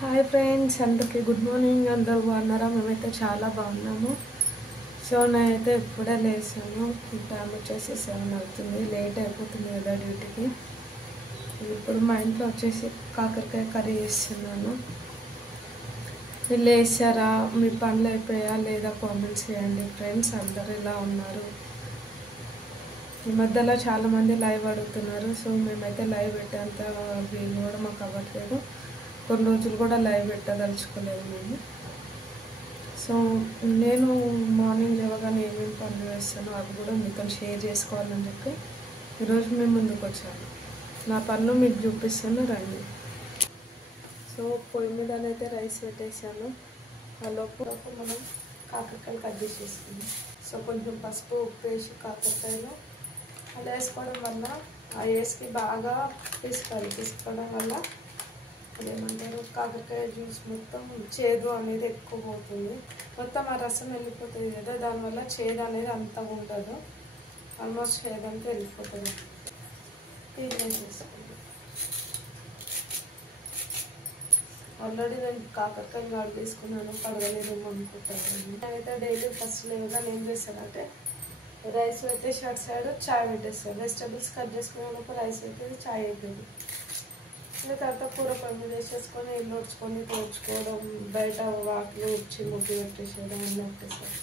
Hi friends, అందరికీ good morning. అందరూ బాగున్నారా? మేమైతే చాలా బాగున్నాము. సో నేనైతే ఇప్పుడే లేసాను. టైం వచ్చేసి 7 అవుతుంది. లేట్ అయిపోతుంది కదా డ్యూటీకి. ఇప్పుడు మా ఇంట్లో వచ్చేసి కాకరకాయ కర్రీ చేస్తున్నాను. మీరు లేచారా? మీ పనులు అయిపోయా లేదా కామెంట్స్ చేయండి ఫ్రెండ్స్. అందరూ ఇలా ఉన్నారు. ఈ మధ్యలో చాలామంది లైవ్ అడుగుతున్నారు. సో మేమైతే లైవ్ పెట్టేంత వీలు కూడా మాకు అవ్వట్లేదు. కొన్ని రోజులు కూడా లైవ్ పెట్టదలుచుకోలేదు మేము. సో నేను మార్నింగ్ లేవగానే ఏమేమి పనులు వేస్తానో అవి కూడా మీతో షేర్ చేసుకోవాలని చెప్పి ఈరోజు మేము ముందుకు వచ్చాను. నా పనులు మీకు చూపిస్తాను రండి. సో పొయ్యి మీదనైతే రైస్ పెట్టేసాను. ఆ లోపు మనం కాకరకాయలు కట్ చేసేసుకున్నాం. సో కొంచెం పసుపు ఉప్పు వేసి కాకరకాయలు అలా వేసుకోవడం వల్ల ఆ వేసుకి బాగా పిసుకోవడం వల్ల ఏమంటారు, కాకరకాయ జ్యూస్ మొత్తం చేదు అనేది ఎక్కువ పోతుంది. మొత్తం ఆ రసం వెళ్ళిపోతుంది కదా, దానివల్ల చేదు అనేది అంత ఉండదు. ఆల్మోస్ట్ చేదంతా వెళ్ళిపోతుంది. వేసేసుకుంటాం. ఆల్రెడీ నేను కాకరకాయలు కాడు తీసుకున్నాను, కడగలేదేమో అనుకుంటాను. నేనైతే డైలీ ఫస్ట్ లేవగా ఏం చేస్తానంటే రైస్ పెట్టేసి అటు సైడ్ చాయ్ పెట్టేస్తాను. వెజిటబుల్స్ కట్ చేసుకునేటప్పుడు రైస్ పెట్టేది చాయ్ అయిపోయింది. తర్వాత కూర పనులు వేసేసుకొని ఇల్లు ఉడ్చుకొని తోడ్చుకోవడం, బయట వాకిలు ఉడ్చి ముగ్గు పెట్టేసేయడం అన్నీ పెట్టేసారు.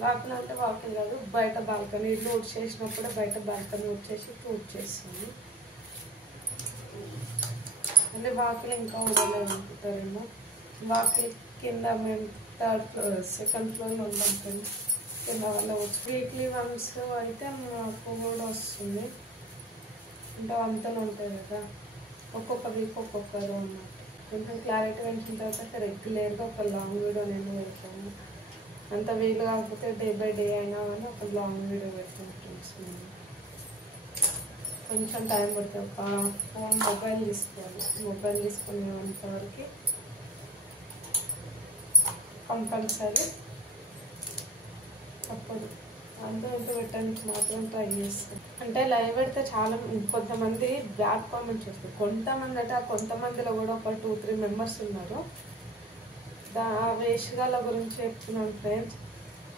వాకిలు అంటే వాకిలు కాదు, బయట బాల్కనీ. ఇల్లు ఉడ్చేసినప్పుడే బయట బాల్కనీ ఉడ్చేసి తూడ్చేస్తాను. అంటే వాకిలు ఇంకా ఉండలేదు అనుకుంటారేమో. వాకిలి కింద మేము సెకండ్ ఫ్లోర్లో ఉంటాం ఫ్రెండ్స్. కింద వల్ల వీక్లీ వన్స్ అయితే మాకు కూడా వస్తుంది. అంటే వంతలు ఉంటాయి కదా, ఒక్కొక్క వీక్ ఒక్కొక్కరు అన్నమాట. కొంచెం క్లారిటీ వచ్చిన తర్వాత రెగ్యులర్గా ఒక లాంగ్ వీడియో నేను పెడతాను. అంత వీలు కాకపోతే డే బై డే అయినా కానీ ఒక లాంగ్ వీడియో పెడుతుంటాను. కొంచెం టైం పడుతుంది. ఒక మొబైల్ తీసుకోవాలి. మొబైల్ తీసుకునేంతవరకు కంపల్సరీ తప్పదు. అంతా ఇంత పెట్టడానికి మాత్రం ట్రై చేస్తాను. అంటే లైవ్ పెడితే చాలా కొంతమంది బ్యాడ్ కామెంట్స్ వస్తాయి. కొంతమంది అంటే ఆ కొంతమందిలో కూడా ఒక 2-3 మెంబర్స్ ఉన్నారు. వేషగాల గురించి చెప్తున్నాను ఫ్రెండ్స్.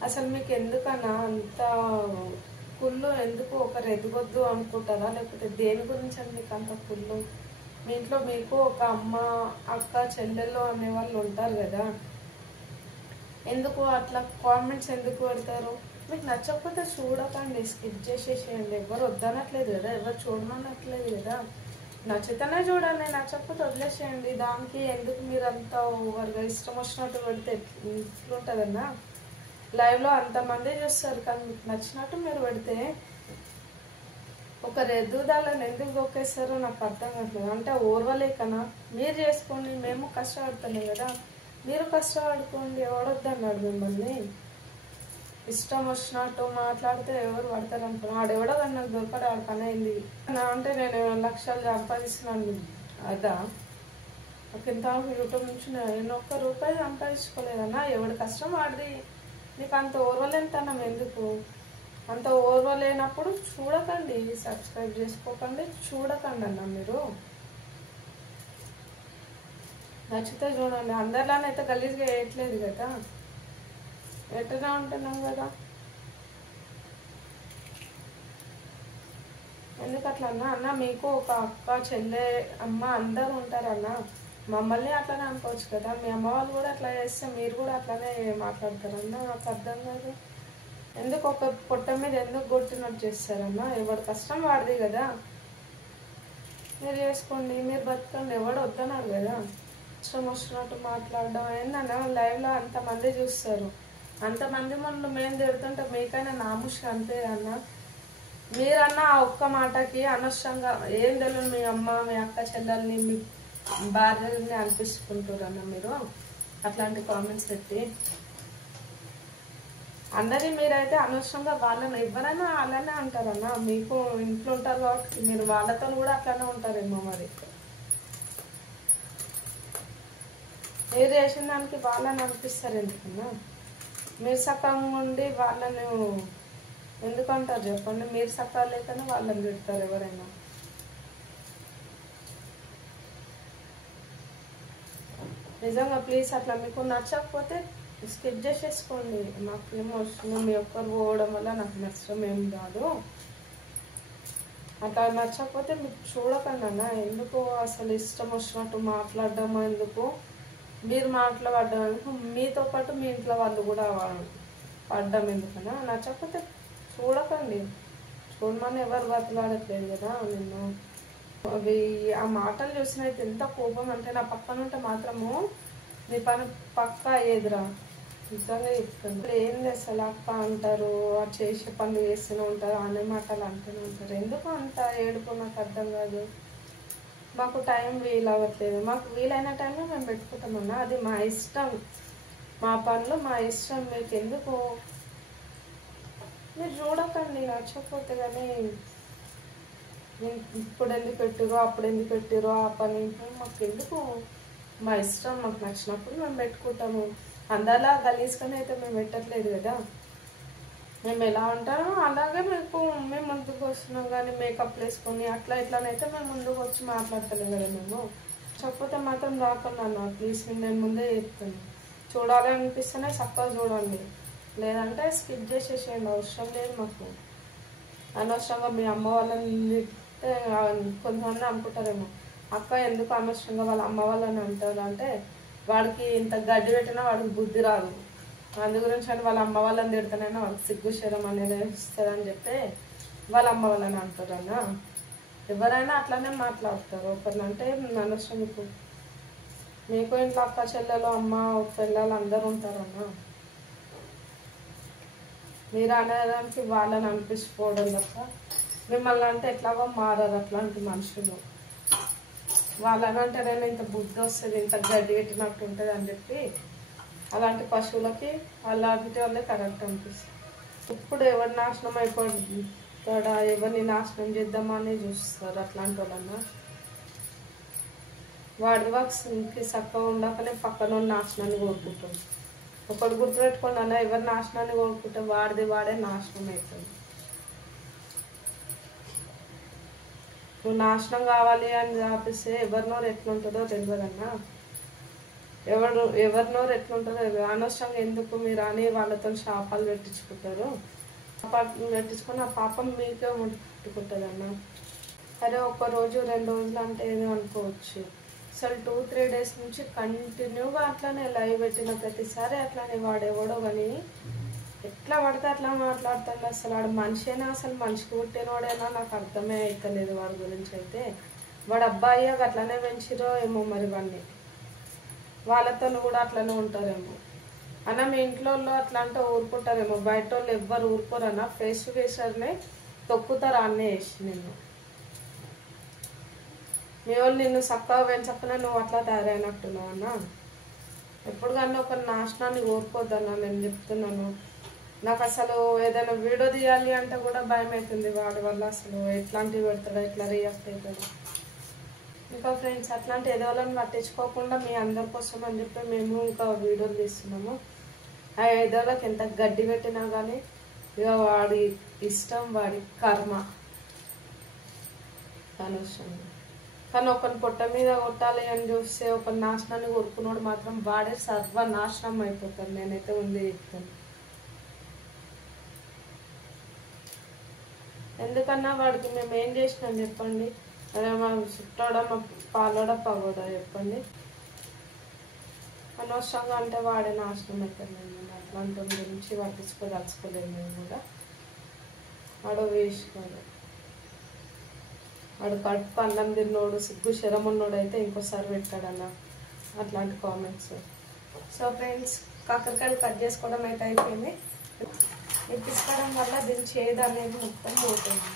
అసలు మీకు ఎందుకన్నా అంత కుళ్ళు? ఎందుకు ఒకరు ఎదగొద్దు అనుకుంటారా? లేకపోతే దేని గురించి అని మీకు అంత కుళ్ళు? మీ ఇంట్లో మీకు ఒక అమ్మ, అక్క, చెల్లెళ్ళు అనేవాళ్ళు ఉంటారు కదా, ఎందుకు అట్లా కామెంట్స్ ఎందుకు పెడతారు? మీకు నచ్చకపోతే చూడకండి, స్కిప్ చేసేసేయండి. ఎవరు వద్దనట్లేదు కదా, ఎవరు చూడమనట్లేదు కదా. నచ్చితేనే చూడండి, నచ్చకపోతే వదిలేసేయండి. దానికి ఎందుకు మీరు అంతా ఓవర్గా ఇష్టం వచ్చినట్టు పెడితే ఎట్లుంటుందన్నా? లైవ్లో అంతమంది చూస్తారు కానీ మీకు నచ్చినట్టు మీరు పెడితే ఒకరు ఎదుగుదలని ఎందుకు దొక్కేస్తారో నాకు అర్థం కావట్లేదు. అంటే ఓర్వలేకనా? మీరు చేసుకోండి, మేము కష్టపడుతున్నాం కదా, మీరు కష్టపడుకోండి. ఎవడొద్దన్నాడు మిమ్మల్ని? ఇష్టం వచ్చినట్టు మాట్లాడితే ఎవరు పడతారు అనుకున్నాను. ఆడెవడో కానీ నాకు దొరకడు, ఆడ పని అయింది అంటే నేను లక్షలు సంపాదిస్తున్నాను అదా? ఇంత యూట్యూబ్ నుంచి నేను ఒక్క రూపాయి సంపాదించుకోలేదన్నా. ఎవడి కష్టం ఆడిది. నీకు అంత ఓర్వలేనితనం ఎందుకు? అంత ఓర్వలేనప్పుడు చూడకండి, సబ్స్క్రైబ్ చేసుకోకండి, చూడకండి అన్న. మీరు నచ్చితే చూడండి. అందరిలానైతే గలీజ్గా వేయట్లేదు కదా, ఎట్టగా ఉంటున్నాం కదా. ఎందుకు అట్లా అన్న మీకు ఒక అక్క, చెల్లె, అమ్మ అందరూ ఉంటారన్న. మమ్మల్ని అట్లానే అనుకోవచ్చు కదా. మీ అమ్మ వాళ్ళు కూడా అట్లా చేస్తే మీరు కూడా అట్లానే మాట్లాడతారన్నా. నాకు అర్థం కాదు. ఎందుకు ఒక పొట్ట మీద ఎందుకు కొట్టినట్టు చేస్తారన్నా? ఎవడు కష్టం వాడిది కదా, మీరు చేసుకోండి, మీరు బతకండి. ఎవడు వద్దన్నారు కదా. ఇష్టం వచ్చినట్టు మాట్లాడడం ఏందన్నా? లైవ్లో అంతమంది చూస్తారు. అంతమంది ముందు మేము తిడుతుంటే మీకైనా నాముషి అంతే అన్న. మీరన్నా ఆ ఒక్క మాటకి అనవసరంగా ఏం తెలియదు మీ అమ్మ, మీ అక్క, చెల్లెల్ని, మీ భార్యని అనిపించుకుంటారన్న మీరు అట్లాంటి కామెంట్స్ పెట్టి. అందరి మీరైతే అనవసరంగా వాళ్ళని ఎవరైనా అలానే అంటారన్న. మీకు ఇంట్లో ఉంటారు కాబట్టి మీరు వాళ్ళతో కూడా అట్లానే ఉంటారేమో. మరి మీరు చేసిన దానికి వాళ్ళని అనిపిస్తారు ఎందుకన్నా? మీరు సక్కంగా ఉండి వాళ్ళని ఎందుకంటారు చెప్పండి? మీరు సక్కా లేకనే వాళ్ళని తిడతారు. ఎవరైనా నిజంగా ప్లీజ్ అట్లా మీకు నచ్చకపోతే స్కిప్ చేసేసుకోండి. నాకేం అవసరం, మీ ఒక్కరు పోవడం వల్ల నాకు నష్టం ఏం కాదు. అట్లా నచ్చకపోతే మీకు చూడకండి అన్న. ఎందుకు అసలు ఇష్టం వచ్చినట్టు మాట్లాడడం ఎందుకు, మీరు మాట్లాడడం ఎందుకు, మీతో పాటు మీ ఇంట్లో వాళ్ళు కూడా పడ్డం ఎందుకన్నా. నచ్చకపోతే చూడకండి. చూడమని ఎవరు బతలాడట్లేదు కదా నిన్ను. అవి ఆ మాటలు చూసినైతే ఎంత కోపం అంటే, నా పక్కన ఉంటే మాత్రము నీ పని పక్క అయ్యేదిరా. నిజంగా చెప్తాను. ఏం చేస్తారు అక్క అంటారు, ఆ చేసే పనులు చేస్తూనే ఉంటారు, అనే మాటలు అంటూనే ఉంటారు. ఎందుకు అంత ఏడుపు నాకు అర్థం కాదు. మాకు టైం వీలు అవ్వట్లేదు. మాకు వీలైన టైంలో మేము పెట్టుకుంటామన్నా. అది మా ఇష్టం, మా పనులు మా ఇష్టం. మీకు ఎందుకు, మీరు చూడకండి. నచ్చకపోతే కానీ ఇప్పుడు ఎందుకు పెట్టిరో అప్పుడు ఎందుకు పెట్టిరో ఆ పని మాకు ఎందుకు, మా ఇష్టం. మాకు నచ్చినప్పుడు మేము పెట్టుకుంటాము. అందరిలా గలీజ్గానే అయితే మేము పెట్టట్లేదు కదా. మేము ఎలా ఉంటామో అలాగే మేము ముందుకు వస్తున్నాం. కానీ మేకప్ వేసుకొని అట్లా ఇట్లానైతే మేము ముందుకు వచ్చి మాట్లాడతలేం కదా. మేము చెప్పకపోతే మాత్రం రాకుండా అన్న ప్లీజ్. నేను ముందే చెప్తాను. చూడాలి అనిపిస్తేనే చక్కగా చూడండి, లేదంటే స్కిప్ చేసేసేయండి. అవసరం లేదు మాకు. అనవసరంగా మీ అమ్మ వాళ్ళని కొంతమంది అనుకుంటారేమో, అక్క ఎందుకు అనవసరంగా వాళ్ళ అమ్మ వాళ్ళని అంటారు అంటే, వాడికి ఇంత గడ్డి పెట్టినా వాడికి బుద్ధి రాదు. అందు గురించి అని వాళ్ళ అమ్మ వాళ్ళని తిడతానైనా వాళ్ళకి సిగ్గు శరం అనేది ఇస్తుందని చెప్పి వాళ్ళ అమ్మ వాళ్ళని అంటారన్న. ఎవరైనా అట్లానే మాట్లాడతారు. ఒకరినంటే అనవసరం. మీకు ఇంట్లో అక్క చెల్లెలు అమ్మ పిల్లలు అందరూ ఉంటారన్న. మీరు అనేదానికి వాళ్ళని అనిపించుకోవడం తప్ప మిమ్మల్ని అంటే ఎట్లాగో మారారు అట్లాంటి మనుషులు. వాళ్ళని అంటే నేను ఇంత బుద్ధి వస్తుంది, ఇంత గడ్డి పెట్టినట్టు ఉంటుంది అని చెప్పి అలాంటి పశువులకి అలాంటి వాళ్ళే కరెక్ట్ అనిపిస్తుంది. ఇప్పుడు ఎవరి నాశనం అయిపోతాడా, ఎవరిని నాశనం చేద్దామని చూస్తారు అట్లాంటి వాళ్ళన్నా. వాడి వర్క్స్కి చక్కగా ఉండకనే పక్కన నాశనాన్ని కోరుకుంటాం. ఒకటి గుర్తుపెట్టుకోండి అన్న, ఎవరి నాశనాన్ని కోరుకుంటే వాడే నాశనం అవుతుంది. నువ్వు నాశనం కావాలి అని చాపిస్తే ఎవరి నోరు ఎట్లుంటుందో తెలియదన్నా. ఎవరి నోరు ఎట్లుంటుందో తెలియదు. అనవసరంగా ఎందుకు మీరు అని వాళ్ళతో శాపాలు పెట్టించుకుంటారు. పెట్టించుకొని ఆ పాపం మీకే ముట్టుకుంటుంది అన్న. సరే ఒక్కరోజు 2 రోజులు అంటే ఏదో అనుకోవచ్చు. అసలు 2-3 డేస్ నుంచి కంటిన్యూగా అట్లానే లైవ్ పెట్టిన ప్రతిసారి అట్లానే వాడేవాడో కానీ ఎట్లా పడితే అట్లా మాట్లాడుతాడు. అసలు వాడు మనిషేనా, అసలు మనిషికి పుట్టినోడేనా నాకు అర్థమే అవుతలేదు వాడి గురించి అయితే. వాడు అబ్బాయి అట్లానే పెంచిరో ఏమో మరి. వాడిని వాళ్ళతో కూడా అట్లనే ఉంటారేమో అన్న. మీ ఇంట్లో అట్లా అంటే ఊరుకుంటారేమో, బయట వాళ్ళు ఎవ్వరు ఊరుకోరన్నా. ఫేస్ టు ఫేస్ అనే తొక్కుతారు అన్నీ వేసి. మీ వాళ్ళు నిన్ను చక్కగా పెంచకపోయినా నువ్వు అట్లా తయారైనట్టున్నావు అన్న. ఎప్పుడు కానీ ఒక నాశనాన్ని కోరుకోవద్దన్నా నేను చెప్తున్నాను. నాకు అసలు ఏదైనా వీడియో తీయాలి అంటే కూడా భయం అవుతుంది వాడి వల్ల. అసలు ఎట్లాంటివి పెడతాడో, ఎట్లా రియాక్ట్ అవుతాడు. ఇంకా ఫ్రెండ్స్ అట్లాంటి ఏదో వాళ్ళని పట్టించుకోకుండా మీ అందరి కోసం అని చెప్పి మేము ఇంకా వీడియోలు తీస్తున్నాము. ఆ ఏదోళ్ళకి ఎంత గడ్డి పెట్టినా కానీ ఇక వాడి ఇష్టం, వాడి కర్మ అనవసరం. కానీ ఒకరిని పొట్ట మీద కొట్టాలి అని చూస్తే ఒక నాశనాన్ని కోరుకున్నాడు మాత్రం వాడే సర్వనాశనం అయిపోతాడు. నేనైతే ఉంది చెప్తాను. ఎందుకన్నా వాడికి మేము ఏం చేసినాం చెప్పండి. అదే మా చుట్టాడా, మా పాలోడా, పగోడా చెప్పండి. అనవసరంగా అంటే వాడే నాశనం అవుతాడు. మేము అట్లాంటి గురించి పట్టించుకోదలుచుకోలేదు. మేము కూడా వాడు వేసుకోడు. వాడు కడుపు అన్నం తిన్నోడు, సిగ్గు శరం ఉన్నోడు అయితే ఇంకోసారి పెట్టాడన్న అట్లాంటి కామెంట్స్. సో ఫ్రెండ్స్ కాకరకాయలు కట్ చేసుకోవడం అయితే అయిపోయింది. ఇప్పించడం వల్ల దీని చేదు అనేది మొత్తం పోతుంది.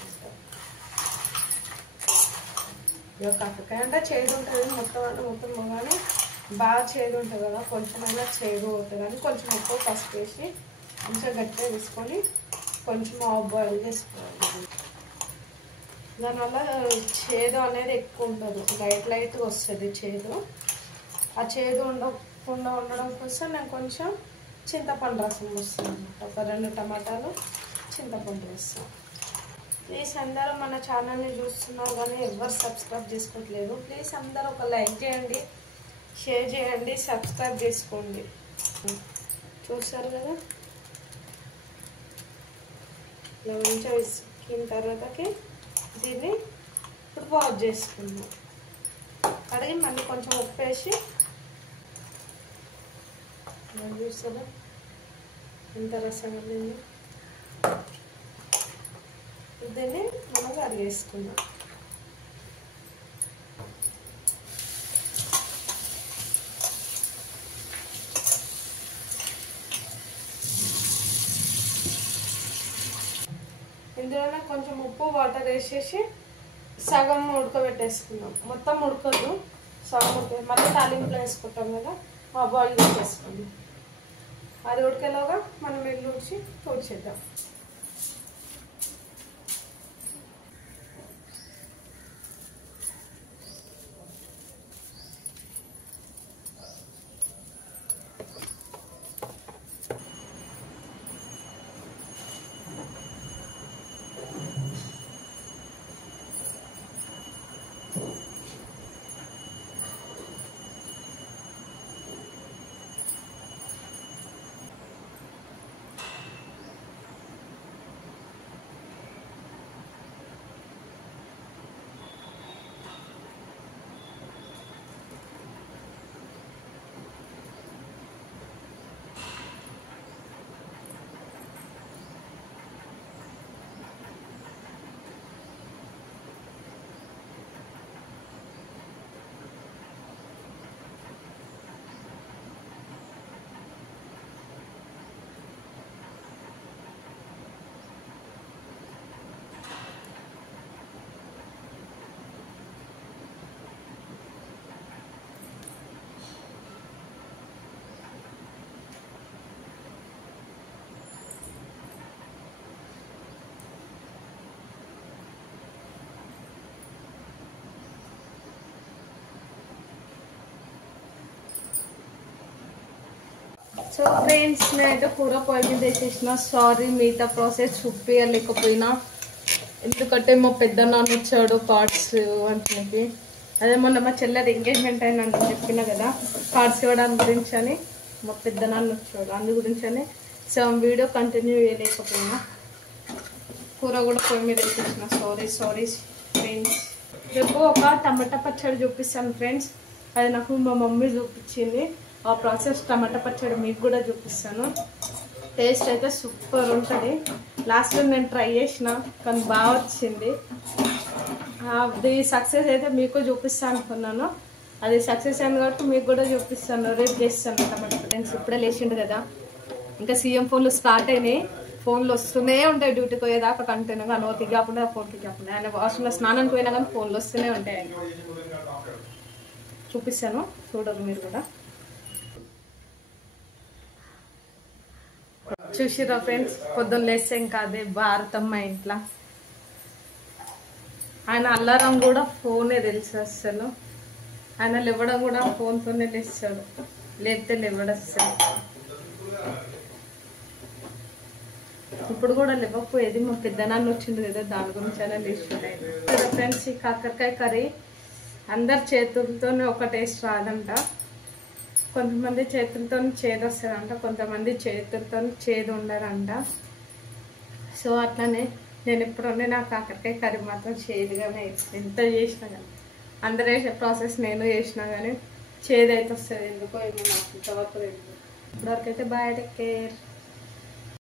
ఇక కాకరకాయ అంటే చేదు ఉంటుంది, మొత్తం అంటే మొత్తం కానీ బాగా చేదు ఉంటుంది కదా. కొంచెమైనా చేదు అవుతుంది కానీ కొంచెం ఎక్కువ పసుపు వేసి కొంచెం గట్టిగా తీసుకొని కొంచెం ఆఫ్ బాయిల్ చేసుకోవాలి. దానివల్ల చేదు అనేది ఎక్కువ ఉండదు, లైట్గా వస్తుంది చేదు. ఆ చేదు ఉండకుండా ఉండడం కోసం నేను కొంచెం చింతపండు రసం వస్తుంది అన్నమాట. ఒక 2 టమాటాలు చింతపండు వేస్తాను. ప్లీజ్ అందరూ మన ఛానల్ని చూస్తున్నారు కానీ ఎవరు సబ్స్క్రైబ్ చేసుకోవట్లేదు. ప్లీజ్ అందరూ ఒక లైక్ చేయండి, షేర్ చేయండి, సబ్స్క్రైబ్ చేసుకోండి. చూసారు కదా, ఇలా కొంచెం ఇసుకిన తర్వాతకి దీన్ని ఇప్పుడు వాష్ చేసుకుందాం. కడిగి మళ్ళీ కొంచెం ఉప్పు వేసి, చూస్తారా ఎంత రసం వెళ్ళింది. దీన్ని మనం కడిగేసుకుందాం. ఇందులోనే కొంచెం ఉప్పు వాటర్ వేసేసి సగం ఉడకబెట్టేసుకుందాం. మొత్తం ఉడకదు, సగం ఉడక మళ్ళీ తాలింపులో వేసుకుంటాం కదా, ఆ బాయిల్ చేసేసుకుందాం. అది ఉడికేలాగా మనం ఇల్లు ఊడ్చి తోడ్చేద్దాం. సో ఫ్రెండ్స్, నేనైతే కూర పొయ్యి మీద వేసేసిన. సారీ మిగతా ప్రాసెస్ చూపించలేకపోయినా, ఎందుకంటే మా పెద్ద నాన్న వచ్చాడు కార్డ్స్ అంటే. అదే మొన్న మా చెల్లెది ఎంగేజ్మెంట్ అయినా చెప్పిన కదా, కార్డ్స్ ఇవ్వడానికి గురించి అని మా పెద్ద నాన్న వచ్చాడు, అందు గురించి అని. సో వీడియో కంటిన్యూ చేయలేకపోయినా, కూర కూడా పొయ్యి మీద వేసేసిన. Sorry friends. రేపు ఒక టమాటా పచ్చడి చూపిస్తాను ఫ్రెండ్స్. అది నాకు మా మమ్మీ చూపించింది. ఆ ప్రాసెస్ టమాటా పచ్చడి మీకు కూడా చూపిస్తాను. టేస్ట్ అయితే సూపర్ ఉంటుంది. లాస్ట్ టైం నేను ట్రై చేసిన, కానీ బాగా వచ్చింది. అది సక్సెస్ అయితే మీకు చూపిస్తాను అనుకున్నాను. అది సక్సెస్ అయింది కాబట్టి మీకు కూడా చూపిస్తాను. రేపు చేస్తాను టమాటా ఫ్రెండ్స్. ఇప్పుడే లేచిండు కదా, ఇంకా సీఎం ఫోన్లు స్టార్ట్ అయినాయి. ఫోన్లు వస్తూనే ఉంటాయి డ్యూటీకి పోయేదాకా కంటిన్యూగా. నోటికి కాకుండా ఫోన్కి కాకుండా ఆయన వాష్రూమ్లో స్నానానికి పోయినా కానీ ఫోన్లు వస్తూనే ఉంటాయి. ఆయన చూపిస్తాను, చూడరు మీరు కూడా. చూసిరా ఫ్రెండ్స్, పొద్దున్న లేస్తే ఇంకా అదే భారతం మా ఇంట్లో. ఆయన అల్లారం కూడా ఫోనే తెలుసు అసలు. ఆయన లేవడం కూడా ఫోన్తోనే లేస్తాడు, లేపితే లేవడస్తాడు. ఇప్పుడు కూడా లేవకపోయేది. మా పెద్దనాన్న వచ్చింది కదా, దాని గురించి అయినా లేచున్నాయి ఫ్రెండ్స్. ఈ కాకరకాయ కర్రీ అందరి చేతులతోనే ఒక టేస్ట్ రాదంట. కొంతమంది చేతులతో చేదు వస్తుందంట, కొంతమంది చేతులతో చేదు ఉండదంట. సో అట్లనే నేను ఎప్పుడు నా కాకరకాయ కర్రీ మాత్రం చేదుగానే ఎంత చేసినా కానీ, అందరూ వేసే ప్రాసెస్ నేను చేసినా కానీ చేదు అయితే వస్తుంది. ఎందుకో ఏమో నాకు ఇంతవరకు తెలియదు. ఇప్పటివరకు అయితే బాయ్, టేక్ కేర్.